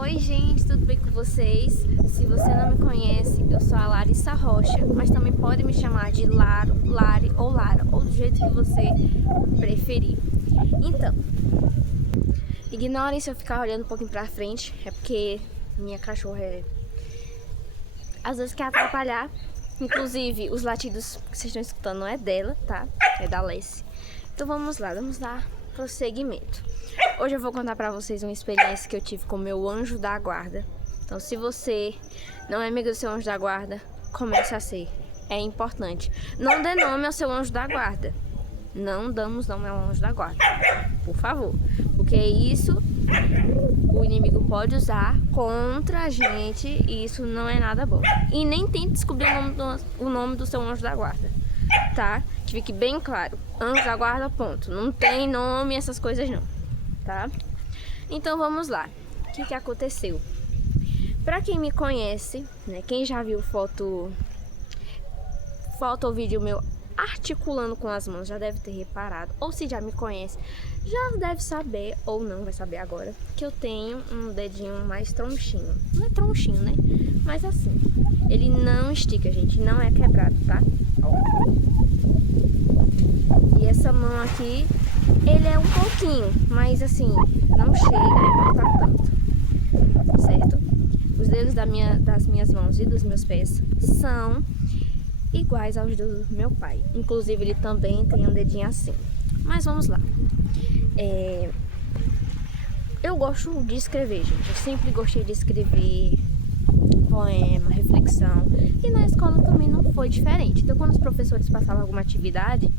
Oi gente, tudo bem com vocês? Se você não me conhece, eu sou a Larissa Rocha, mas também pode me chamar de Laro, Lari ou Lara, ou do jeito que você preferir. Então, ignorem se eu ficar olhando um pouquinho pra frente, é porque minha cachorra às vezes quer atrapalhar. Inclusive, os latidos que vocês estão escutando não é dela, tá? É da Lessie. Então vamos dar prosseguimento. Hoje eu vou contar pra vocês uma experiência que eu tive com o meu anjo da guarda. Então, se você não é amigo do seu anjo da guarda, comece a ser. É importante. Não dê nome ao seu anjo da guarda. Não damos nome ao anjo da guarda, por favor. Porque isso o inimigo pode usar contra a gente e isso não é nada bom. E nem tente descobrir o nome do seu anjo da guarda, tá? Que fique bem claro. Anjo da guarda, ponto. Não tem nome, essas coisas não, tá? Então vamos lá. O que aconteceu? Pra quem me conhece, né? Quem já viu foto ou vídeo meu articulando com as mãos já deve ter reparado, ou se já me conhece, já deve saber, ou não vai saber agora, que eu tenho um dedinho mais tronchinho. Não é tronchinho, né? Mas assim, ele não estica, gente, não é quebrado, tá? Ó. E essa mão aqui, ele é um pouquinho, mas assim, não chega a cortar tanto, certo? Os dedos das minhas mãos e dos meus pés são iguais aos do meu pai. Inclusive ele também tem um dedinho assim. Mas vamos lá. Eu gosto de escrever, gente. Eu sempre gostei de escrever poema, reflexão. E na escola também não foi diferente. Então quando os professores passavam alguma atividade,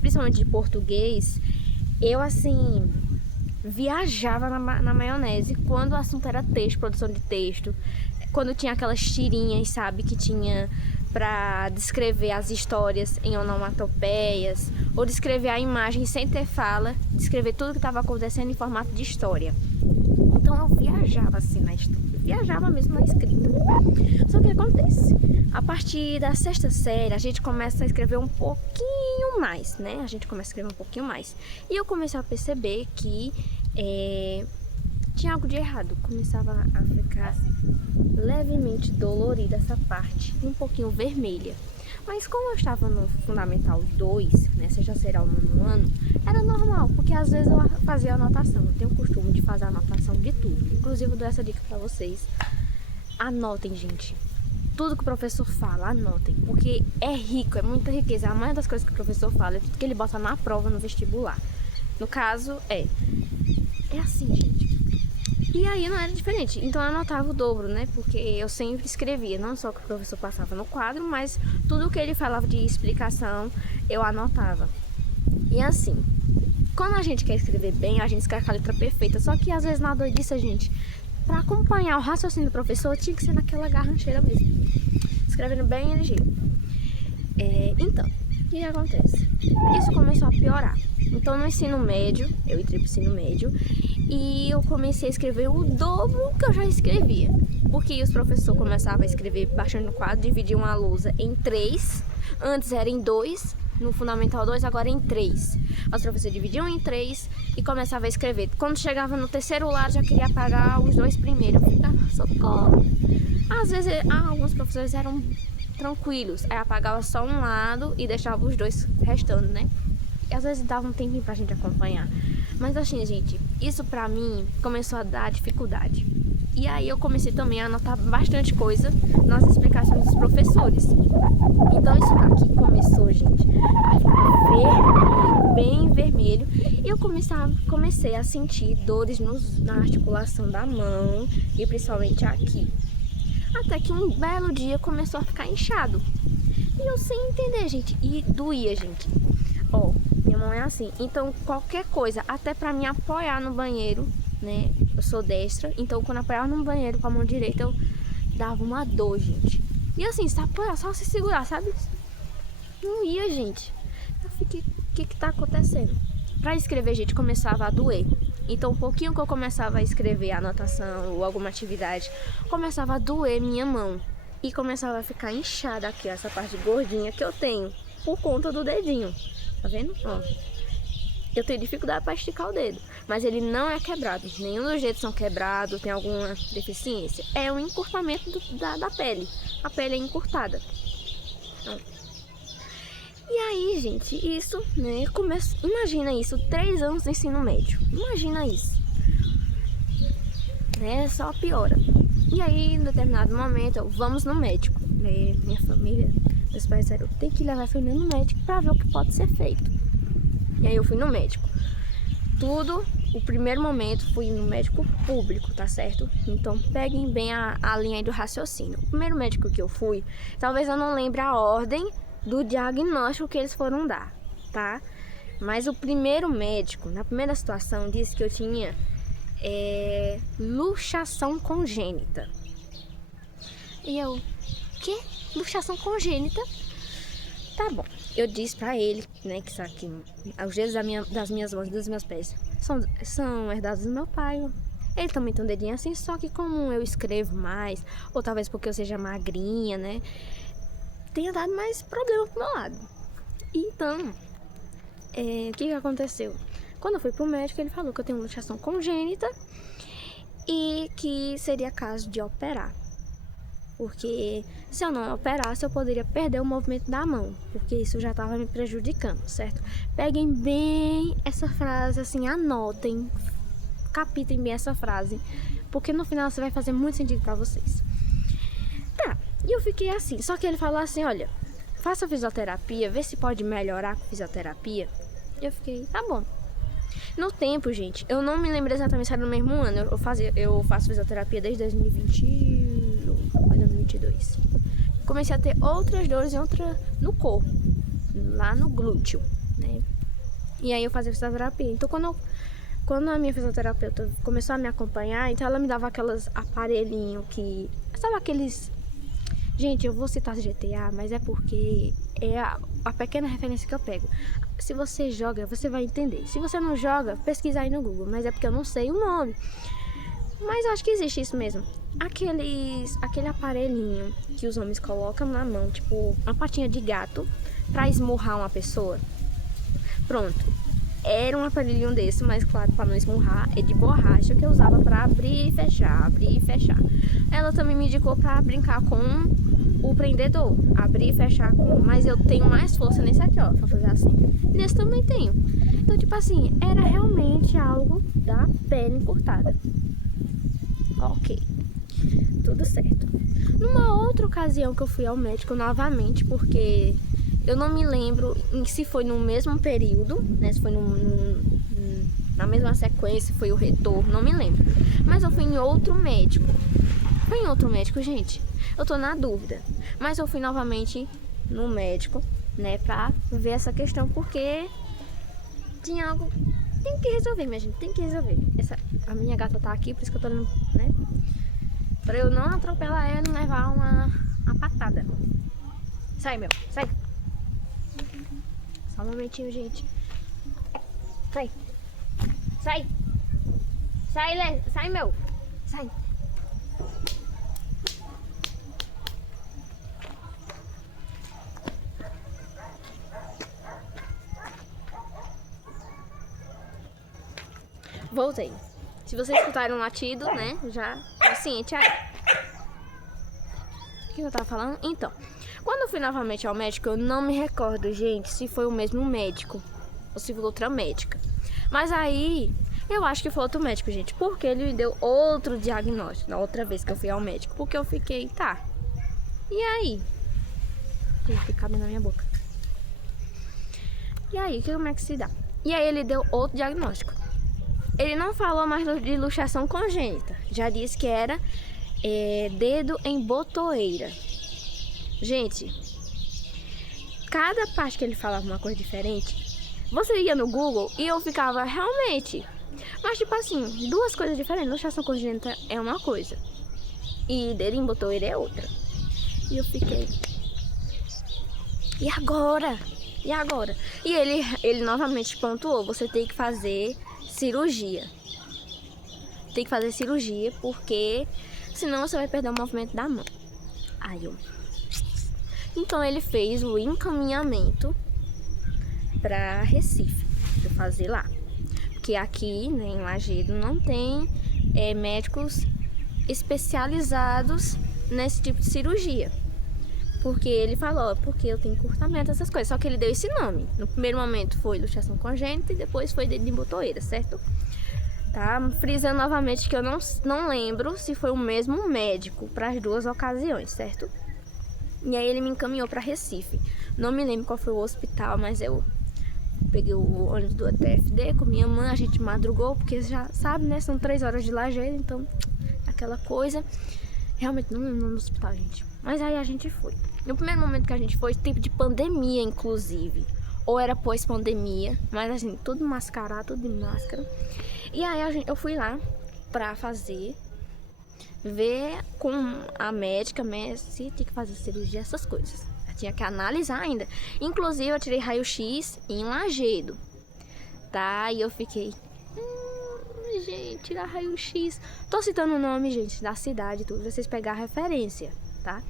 principalmente de português, eu assim viajava na maionese quando o assunto era texto, produção de texto. Quando tinha aquelas tirinhas, sabe, que tinha para descrever as histórias em onomatopeias, ou descrever a imagem sem ter fala, descrever tudo que estava acontecendo em formato de história. Então eu viajava assim na história, viajava mesmo na escrita. Só que o que acontece? A partir da sexta série a gente começa a escrever um pouquinho mais, né? A gente começa a escrever um pouquinho mais. E eu comecei a perceber que tinha algo de errado. Começava a ficar levemente dolorida essa parte, um pouquinho vermelha. Mas como eu estava no Fundamental 2, né, seja será o nono ano, era normal, porque às vezes eu fazia anotação. Eu tenho o costume de fazer anotação de tudo. Inclusive eu dou essa dica pra vocês. Anotem, gente. Tudo que o professor fala, anotem. Porque é rico, é muita riqueza. A maioria das coisas que o professor fala é tudo que ele bota na prova, no vestibular. No caso, é assim, gente. E aí não era diferente, então eu anotava o dobro, né? Porque eu sempre escrevia, não só o que o professor passava no quadro, mas tudo que ele falava de explicação, eu anotava. E assim, quando a gente quer escrever bem, a gente escreve a letra perfeita. Só que às vezes na doidice, gente, pra acompanhar o raciocínio do professor, tinha que ser naquela garrancheira mesmo, escrevendo bem ligeiro. Então, o que acontece? Isso começou a piorar. Então no ensino médio, eu entrei pro ensino médio e eu comecei a escrever o dobro que eu já escrevia. Porque os professores começavam a escrever baixando no quadro, dividiam a lousa em 3. Antes era em 2, no Fundamental 2, agora em 3. Os professores dividiam em 3 e começavam a escrever. Quando chegava no terceiro lado, já queria apagar os 2 primeiros. Eu ficava, socorro. Às vezes, alguns professores eram tranquilos. Aí apagava só um lado e deixava os 2 restando, né? E às vezes dava um tempinho pra gente acompanhar. Mas assim, gente, isso pra mim começou a dar dificuldade. E aí eu comecei também a anotar bastante coisa nas explicações dos professores. Então isso daqui começou, gente, a ficar vermelho, bem vermelho. E eu comecei a sentir dores na articulação da mão e principalmente aqui. Até que um belo dia começou a ficar inchado. E eu sem entender, gente, e doía, gente. Ó, minha mão é assim, então qualquer coisa, até pra me apoiar no banheiro, né, eu sou destra, então quando eu apoiava no banheiro com a mão direita, eu dava uma dor, gente. E assim, só se segurar, sabe? Não ia, gente. Eu fiquei, o que tá acontecendo? Pra escrever, gente, começava a doer. Então, um pouquinho que eu começava a escrever a anotação ou alguma atividade, começava a doer minha mão. E começava a ficar inchada aqui, essa parte gordinha que eu tenho, por conta do dedinho. Tá vendo? Ó. Eu tenho dificuldade para esticar o dedo, mas ele não é quebrado. Nenhum dos dedos são quebrados, tem alguma deficiência. É um encurtamento da pele. A pele é encurtada. Então, e aí, gente, isso, né, imagina isso, 3 anos de ensino médio. Imagina isso. Né, só piora. E aí, em determinado momento, vamos no médico. Né, minha família, meus pais disseram, tem que levar a filha no médico para ver o que pode ser feito. E aí eu fui no médico. O primeiro momento fui no médico público, tá certo? Então peguem bem a linha aí do raciocínio. O primeiro médico que eu fui, talvez eu não lembre a ordem do diagnóstico que eles foram dar, tá? Mas o primeiro médico, na primeira situação, disse que eu tinha luxação congênita. E eu, quê? Luxação congênita? Tá bom. Eu disse pra ele, né, que isso aqui, os dedos das minhas mãos e dos meus pés são herdados do meu pai. Ele também tem um dedinho assim, só que como eu escrevo mais, ou talvez porque eu seja magrinha, né, tenha dado mais problema pro meu lado. Então, o que aconteceu? Quando eu fui pro médico, ele falou que eu tenho luxação congênita e que seria caso de operar. Porque se eu não operasse, eu poderia perder o movimento da mão, porque isso já estava me prejudicando, certo? Peguem bem essa frase, assim, anotem, capitem bem essa frase, porque no final você vai fazer muito sentido pra vocês. Tá, e eu fiquei assim, só que ele falou assim, olha, faça fisioterapia, vê se pode melhorar com fisioterapia. E eu fiquei, tá bom. No tempo, gente, eu não me lembro exatamente se era no mesmo ano, eu faço fisioterapia desde 2022. Comecei a ter outras dores no corpo, lá no glúteo, né? E aí eu fazia fisioterapia. Então quando a minha fisioterapeuta começou a me acompanhar, então ela me dava aqueles aparelhinhos que... Sabe aqueles... Gente, eu vou citar GTA, mas é porque é a pequena referência que eu pego. Se você joga, você vai entender. Se você não joga, pesquisa aí no Google, mas é porque eu não sei o nome. Mas eu acho que existe isso mesmo. Aquele aparelhinho que os homens colocam na mão, tipo uma patinha de gato, pra esmurrar uma pessoa. Pronto. Era um aparelhinho desse, mas claro, para não esmurrar, é de borracha que eu usava para abrir e fechar, abrir e fechar. Ela também me indicou para brincar com o prendedor, abrir e fechar com... Mas eu tenho mais força nesse aqui, ó, pra fazer assim. Nesse também tenho. Então, tipo assim, era realmente algo da pele encurtada. Ok. Tudo certo. Numa outra ocasião que eu fui ao médico novamente, porque... Eu não me lembro se foi no mesmo período, né? Se foi na mesma sequência, foi o retorno, não me lembro. Mas eu fui em outro médico. Foi em outro médico, gente? Eu tô na dúvida. Mas eu fui novamente no médico, né? Pra ver essa questão, porque tinha algo... Tem que resolver, minha gente, tem que resolver. A minha gata tá aqui, por isso que eu tô, né? Pra eu não atropelar ela e não levar uma patada. Sai, meu, sai. Só um momentinho, gente. Sai. Sai. Sai, sai, meu. Sai. Voltei. Se vocês escutarem um latido, né, já é ciente aí. O que eu tava falando? Então... Quando eu fui novamente ao médico, eu não me recordo, gente, se foi o mesmo médico ou se foi outra médica. Mas aí, eu acho que foi outro médico, gente, porque ele me deu outro diagnóstico na outra vez que eu fui ao médico. Porque eu fiquei, tá, e aí? Gente, cabe na minha boca. E aí, como é que se dá? E aí ele deu outro diagnóstico. Ele não falou mais de luxação congênita, já disse que era dedo em botoeira. Gente, cada parte que ele falava uma coisa diferente, você ia no Google e eu ficava realmente. Mas tipo assim, duas coisas diferentes. Luxação congênita é uma coisa e dedo em botoeira é outra. E eu fiquei, e agora? E agora? E ele novamente pontuou, você tem que fazer cirurgia. Tem que fazer cirurgia porque senão você vai perder o movimento da mão. Aí eu... Então ele fez o encaminhamento para Recife. de fazer lá. Porque aqui, né, em Lajedo, não tem médicos especializados nesse tipo de cirurgia. Porque ele falou, porque eu tenho encurtamento, essas coisas. Só que ele deu esse nome. No primeiro momento foi luxação congênita e depois foi de botoeira, certo? Tá? Frisando novamente que eu não lembro se foi o mesmo médico para as duas ocasiões, certo? E aí ele me encaminhou para Recife. Não me lembro qual foi o hospital, mas eu peguei o ônibus do TFD com minha mãe, a gente madrugou, porque já sabe, né? São 3 horas de Lajeado, então aquela coisa. Realmente não lembro no hospital, gente. Mas aí a gente foi. No primeiro momento que a gente foi, tempo de pandemia, inclusive. Ou era pós-pandemia, mas assim, tudo mascarado, tudo de máscara. E aí eu fui lá pra ver com a médica, se tinha que fazer cirurgia, essas coisas. Eu tinha que analisar ainda. Inclusive, eu tirei raio-x em Lajeado, tá? E eu fiquei... gente, tirar raio-x... Tô citando o nome, gente, da cidade, tudo, pra vocês pegarem a referência, tá?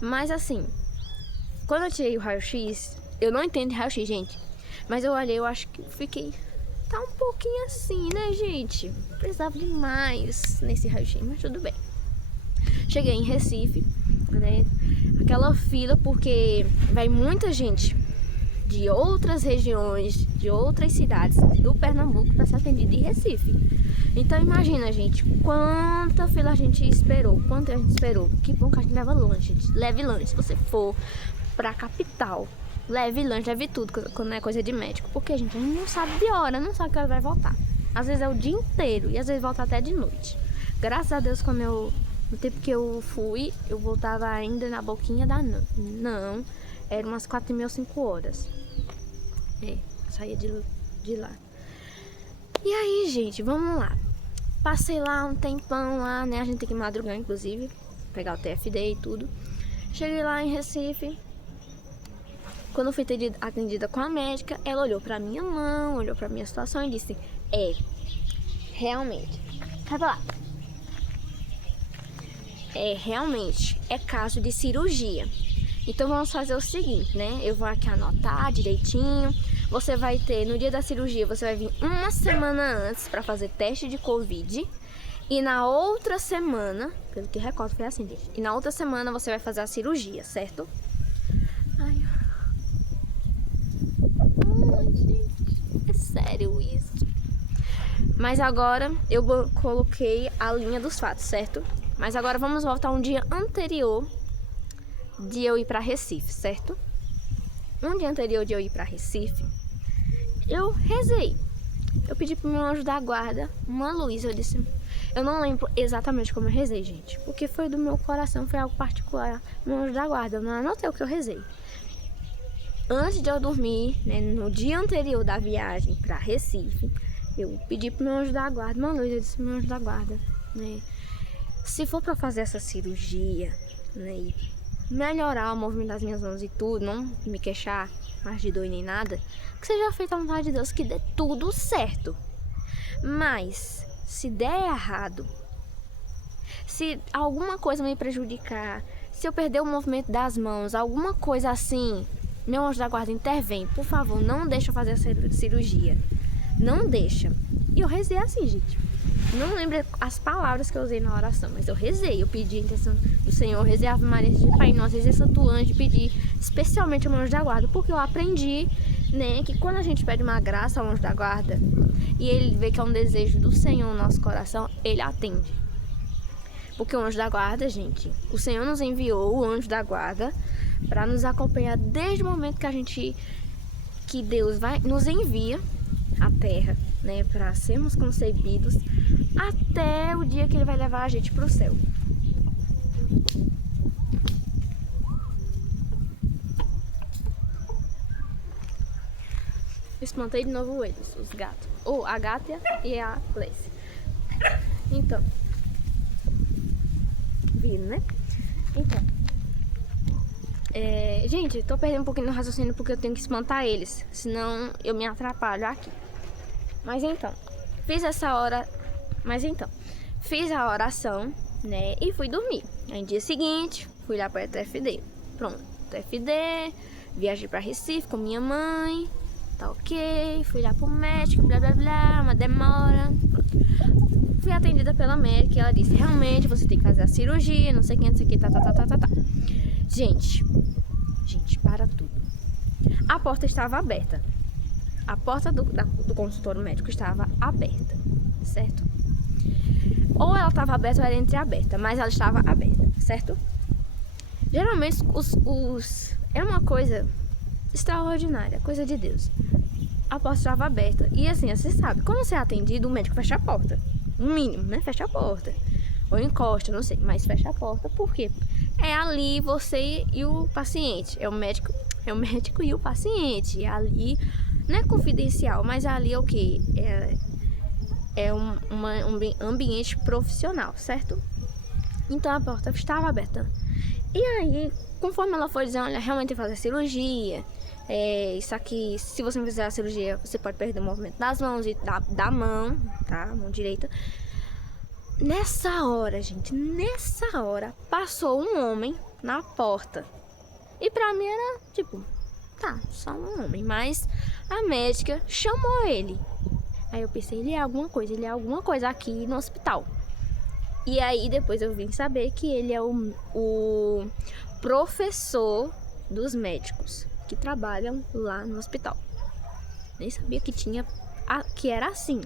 Mas assim, quando eu tirei o raio-x, eu não entendo de raio-x, gente. Mas eu olhei, eu acho que fiquei... tá um pouquinho assim, né, gente? Precisava de mais nesse raio-x, mas tudo bem. Cheguei em Recife, né? Aquela fila, porque vai muita gente de outras regiões, de outras cidades do Pernambuco para ser atendido em Recife. Então imagina, gente, quanta fila a gente esperou, quanto a gente esperou. Que bom que a gente leva lanche, gente. Leve lanche, se você for pra capital. Leve lanche, leve tudo, quando é coisa de médico. Porque a gente não sabe de hora, não sabe que ela vai voltar. Às vezes é o dia inteiro e às vezes volta até de noite. Graças a Deus, no tempo que eu fui, eu voltava ainda na boquinha da não. Era umas 4h30 ou 5 horas. Saía de lá. E aí, gente, vamos lá. Passei lá um tempão lá, né? A gente tem que madrugar, inclusive, pegar o TFD e tudo. Cheguei lá em Recife. Quando eu fui atendida com a médica, ela olhou pra minha mão, olhou pra minha situação e disse: realmente. Vai pra lá. Realmente, é caso de cirurgia. Então vamos fazer o seguinte, né? Eu vou aqui anotar direitinho. Você vai ter, no dia da cirurgia, você vai vir uma semana antes pra fazer teste de Covid. E na outra semana, pelo que recordo foi assim, gente. E na outra semana você vai fazer a cirurgia, certo? Ai, gente, é sério isso. Mas agora eu coloquei a linha dos fatos, certo? Mas agora vamos voltar um dia anterior de eu ir pra Recife, certo? Um dia anterior de eu ir pra Recife, eu rezei. Eu pedi pro meu anjo da guarda uma luz. Eu disse... Eu não lembro exatamente como eu rezei, gente. Porque foi do meu coração, foi algo particular. Meu anjo da guarda, eu não anotei o que eu rezei. Antes de eu dormir, né, no dia anterior da viagem pra Recife, eu pedi pro meu anjo da guarda uma luz. Eu disse, meu anjo da guarda, né, se for pra fazer essa cirurgia, né, e melhorar o movimento das minhas mãos e tudo, não me queixar mais de dor nem nada, que seja feita a vontade de Deus, que dê tudo certo. Mas se der errado, se alguma coisa me prejudicar, se eu perder o movimento das mãos, alguma coisa assim, meu anjo da guarda intervém, por favor, não deixa eu fazer essa cirurgia, não deixa. E eu rezei assim, gente. Não lembro as palavras que eu usei na oração, mas eu rezei, eu pedi a intenção do Senhor, rezei a Ave Maria, Pai Nosso, rezei Santo Anjo, pedi especialmente ao meu anjo da guarda, porque eu aprendi, né, que quando a gente pede uma graça ao anjo da guarda e ele vê que é um desejo do Senhor no nosso coração, ele atende. Porque o anjo da guarda, gente, o Senhor nos enviou o anjo da guarda para nos acompanhar desde o momento que Deus nos envia à terra, né, para sermos concebidos, até o dia que ele vai levar a gente para o céu. Espantei de novo eles, os gatos. A Gátia e a Gleice. Então, vindo, né? Então, gente, tô perdendo um pouquinho no raciocínio porque eu tenho que espantar eles, senão eu me atrapalho aqui. Mas então, fiz a oração, né, e fui dormir. Aí no dia seguinte, fui lá para a TFD. Pronto, TFD, viajei para Recife com minha mãe, tá ok, fui lá pro médico, blá blá blá, uma demora. Fui atendida pela médica e ela disse, realmente você tem que fazer a cirurgia, não sei o que, não sei o que, tá. Gente, para tudo. A porta estava aberta. A porta do consultório médico estava aberta, certo? Ou ela estava aberta ou era entreaberta, mas ela estava aberta, certo? Geralmente é uma coisa extraordinária, coisa de Deus. A porta estava aberta. E assim, você sabe, quando você é atendido, o médico fecha a porta. O mínimo, né? Fecha a porta. Ou encosta, não sei, mas fecha a porta. Por quê? É ali você e o paciente. É o médico e o paciente. É ali, não é confidencial, mas ali é o quê? É um ambiente profissional, certo? Então a porta estava aberta. E aí, conforme ela foi dizendo, olha, realmente tem que fazer cirurgia. Isso aqui, se você não fizer a cirurgia, você pode perder o movimento das mãos e da mão, tá? Mão direita. Nessa hora, passou um homem na porta. E pra mim era tipo, tá, só um homem. Mas a médica chamou ele. Aí eu pensei, ele é alguma coisa aqui no hospital. E aí depois eu vim saber que ele é o professor dos médicos que trabalham lá no hospital. Nem sabia que era assim,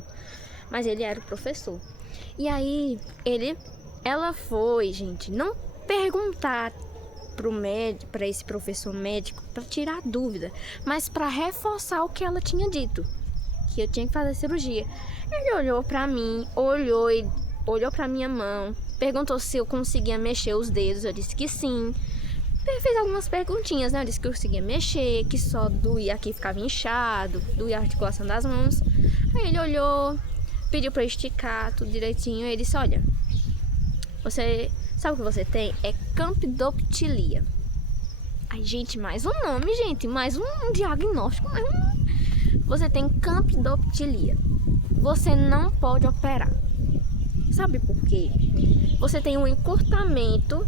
mas ele era o professor. E aí ela foi, gente, não perguntar para esse professor médico para tirar dúvida, mas para reforçar o que ela tinha dito, que eu tinha que fazer cirurgia. Ele olhou para mim, olhou para minha mão, perguntou se eu conseguia mexer os dedos. Eu disse que sim. Fez algumas perguntinhas, né? Eu disse que eu conseguia mexer, que só doía aqui, ficava inchado, doía a articulação das mãos. Aí ele olhou, pediu pra eu esticar tudo direitinho. Ele disse, olha, você sabe o que você tem? É campidoptilia. Aí, gente, mais um nome, gente, mais um diagnóstico. Você tem campidoptilia. Você não pode operar. Sabe por quê? Você tem um encurtamento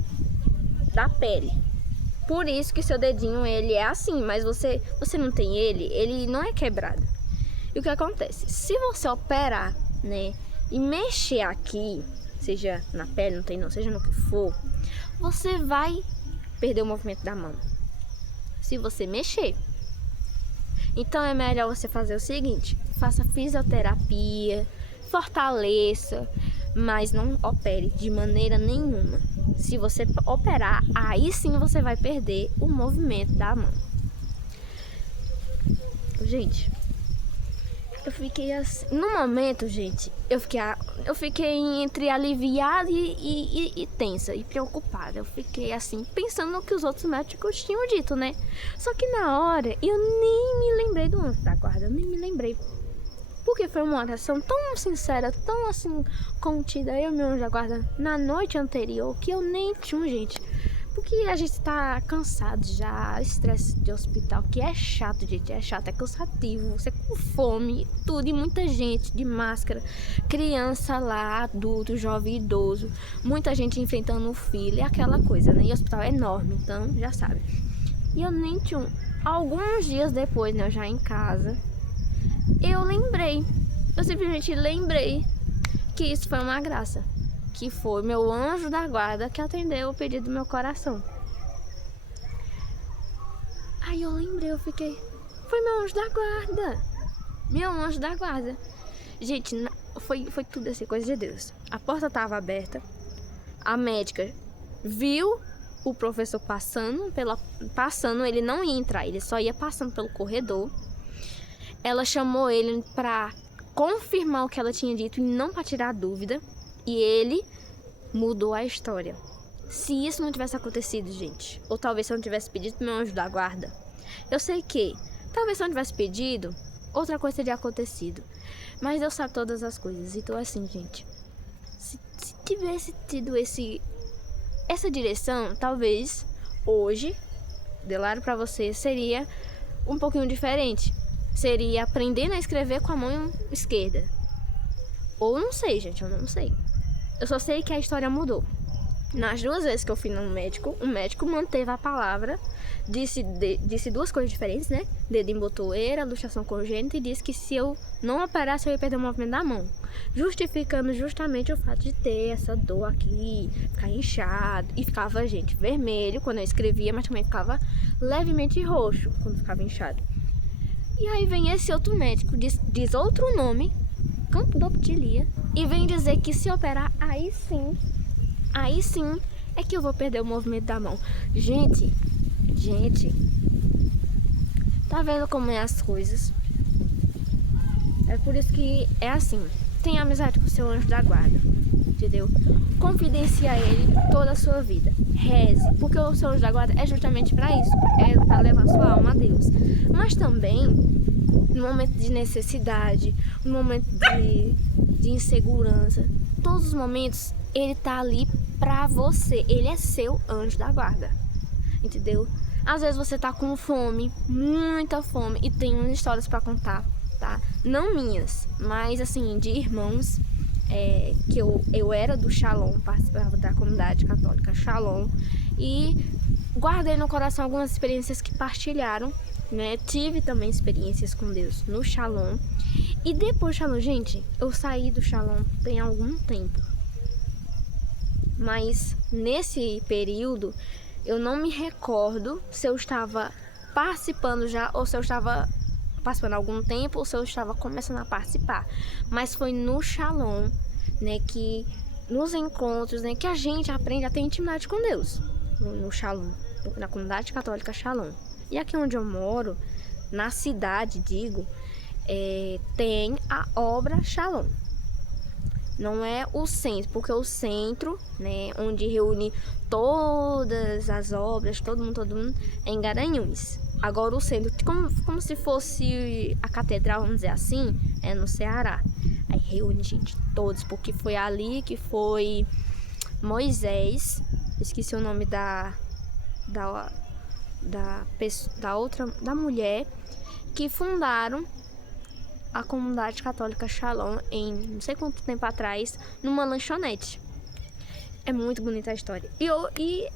da pele. Por isso que seu dedinho, ele é assim, mas você não tem ele não é quebrado. E o que acontece? Se você operar, né, e mexer aqui, seja na pele, no tendão, seja no que for, você vai perder o movimento da mão. Se você mexer. Então é melhor você fazer o seguinte, faça fisioterapia, fortaleça, mas não opere de maneira nenhuma. Se você operar, aí sim você vai perder o movimento da mão. Gente, eu fiquei assim, no momento, gente, eu fiquei entre aliviada e tensa e preocupada. Eu fiquei assim, pensando no que os outros médicos tinham dito, né? Só que na hora, eu nem me lembrei do anjo da guarda, eu nem me lembrei. Porque foi uma oração tão sincera, tão assim, contida, eu e meu anjo da guarda, na noite anterior, que eu nem tinha, gente. Porque a gente tá cansado já, estresse de hospital, que é chato, gente, é chato, é cansativo, você com fome, tudo, e muita gente de máscara, criança lá, adulto, jovem, idoso, muita gente enfrentando fila, é aquela coisa, né? E o hospital é enorme, então já sabe. E eu nem tinha, alguns dias depois, né, eu já em casa, eu simplesmente lembrei que isso foi uma graça, que foi meu anjo da guarda que atendeu o pedido do meu coração. Aí eu lembrei, eu fiquei, foi meu anjo da guarda. Gente, foi tudo assim, coisa de Deus. A porta estava aberta, a médica viu o professor passando, ele não ia entrar, ele só ia passando pelo corredor. Ela chamou ele para confirmar o que ela tinha dito e não para tirar dúvida. E ele mudou a história. Se isso não tivesse acontecido, gente, ou talvez se eu não tivesse pedido pro meu anjo da guarda, eu sei que, talvez se eu não tivesse pedido, outra coisa teria acontecido. Mas Deus sabe todas as coisas. Então assim, gente, se tivesse tido essa direção, talvez hoje, declaro para você, seria um pouquinho diferente. Seria aprendendo a escrever com a mão esquerda. Ou não sei, gente, eu não sei. Eu só sei que a história mudou. Nas 2 vezes que eu fui no médico, o médico manteve a palavra, disse 2 coisas diferentes, né? Dedo em botoeira, luxação congênita, e disse que se eu não operasse eu ia perder o movimento da mão. Justificando justamente o fato de ter essa dor aqui, ficar inchado, e ficava, gente, vermelho quando eu escrevia, mas também ficava levemente roxo quando ficava inchado. E aí vem esse outro médico, diz outro nome, camptopatia, e vem dizer que se operar, aí sim é que eu vou perder o movimento da mão. Gente, tá vendo como é as coisas? É por isso que é assim. Tenha amizade com o seu anjo da guarda, entendeu? Confidencia a ele toda a sua vida. Reze, porque o seu anjo da guarda é justamente para isso, é para levar sua alma a Deus. Mas também, no momento de necessidade, no momento de insegurança, todos os momentos, ele tá ali pra você. Ele é seu anjo da guarda, entendeu? Às vezes você tá com fome, muita fome, e tem umas histórias pra contar, tá? Não minhas, mas assim, de irmãos, que eu era do Shalom, participava da comunidade católica Shalom, e guardei no coração algumas experiências que partilharam, né? Tive também experiências com Deus no Shalom. E depois do Shalom, gente, eu saí do Shalom tem algum tempo. Mas nesse período, eu não me recordo se eu estava participando já, ou se eu estava participando há algum tempo, ou se eu estava começando a participar. Mas foi no Shalom, né, que nos encontros, né, que a gente aprende a ter intimidade com Deus. No Shalom, na comunidade católica Shalom. E aqui onde eu moro, na cidade, tem a obra Shalom. Não é o centro, porque o centro, né, onde reúne todas as obras, todo mundo, é em Garanhuns. Agora o centro, como se fosse a catedral, vamos dizer assim, é no Ceará. Aí reúne, gente, todos, porque foi ali que foi Moisés, esqueci o nome da mulher, que fundaram a comunidade católica Shalom em não sei quanto tempo atrás, numa lanchonete. É muito bonita a história. E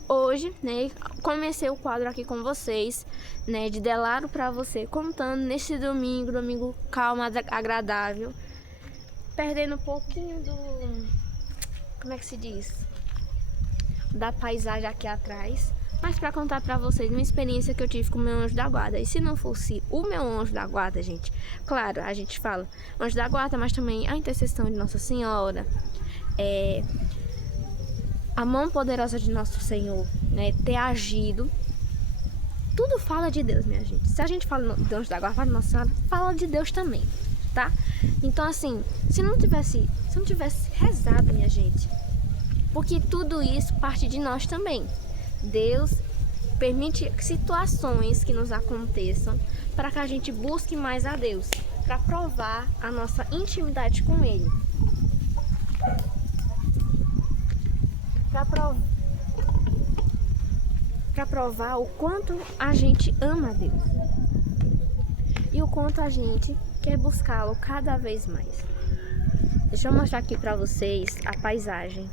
hoje, né, comecei o quadro aqui com vocês, né, de Delaro pra você, contando nesse domingo calmo, agradável, perdendo um pouquinho como é que se diz? Da paisagem aqui atrás, mas para contar para vocês uma experiência que eu tive com o meu anjo da guarda. E se não fosse o meu anjo da guarda, gente, claro, a gente fala anjo da guarda, mas também a intercessão de Nossa Senhora, a mão poderosa de Nosso Senhor, né, ter agido. Tudo fala de Deus, minha gente. Se a gente fala de anjo da guarda, fala de Nossa Senhora, fala de Deus também, tá? Então, assim, se não tivesse rezado, minha gente, porque tudo isso parte de nós também. Deus permite situações que nos aconteçam para que a gente busque mais a Deus, para provar a nossa intimidade com Ele, para provar o quanto a gente ama a Deus e o quanto a gente quer buscá-lo cada vez mais. Deixa eu mostrar aqui para vocês a paisagem.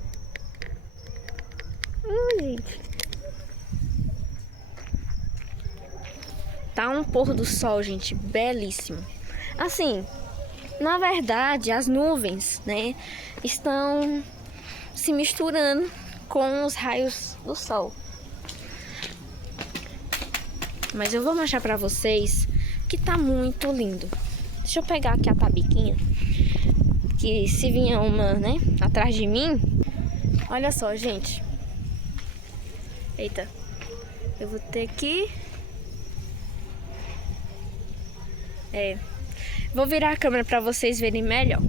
Gente, tá um pôr do sol, gente, belíssimo. Assim, na verdade, as nuvens, né, estão se misturando com os raios do sol. Mas eu vou mostrar pra vocês que tá muito lindo. Deixa eu pegar aqui a tabiquinha, que se vinha uma, né, atrás de mim. Olha só, gente. Eita, eu vou ter que... vou virar a câmera pra vocês verem melhor.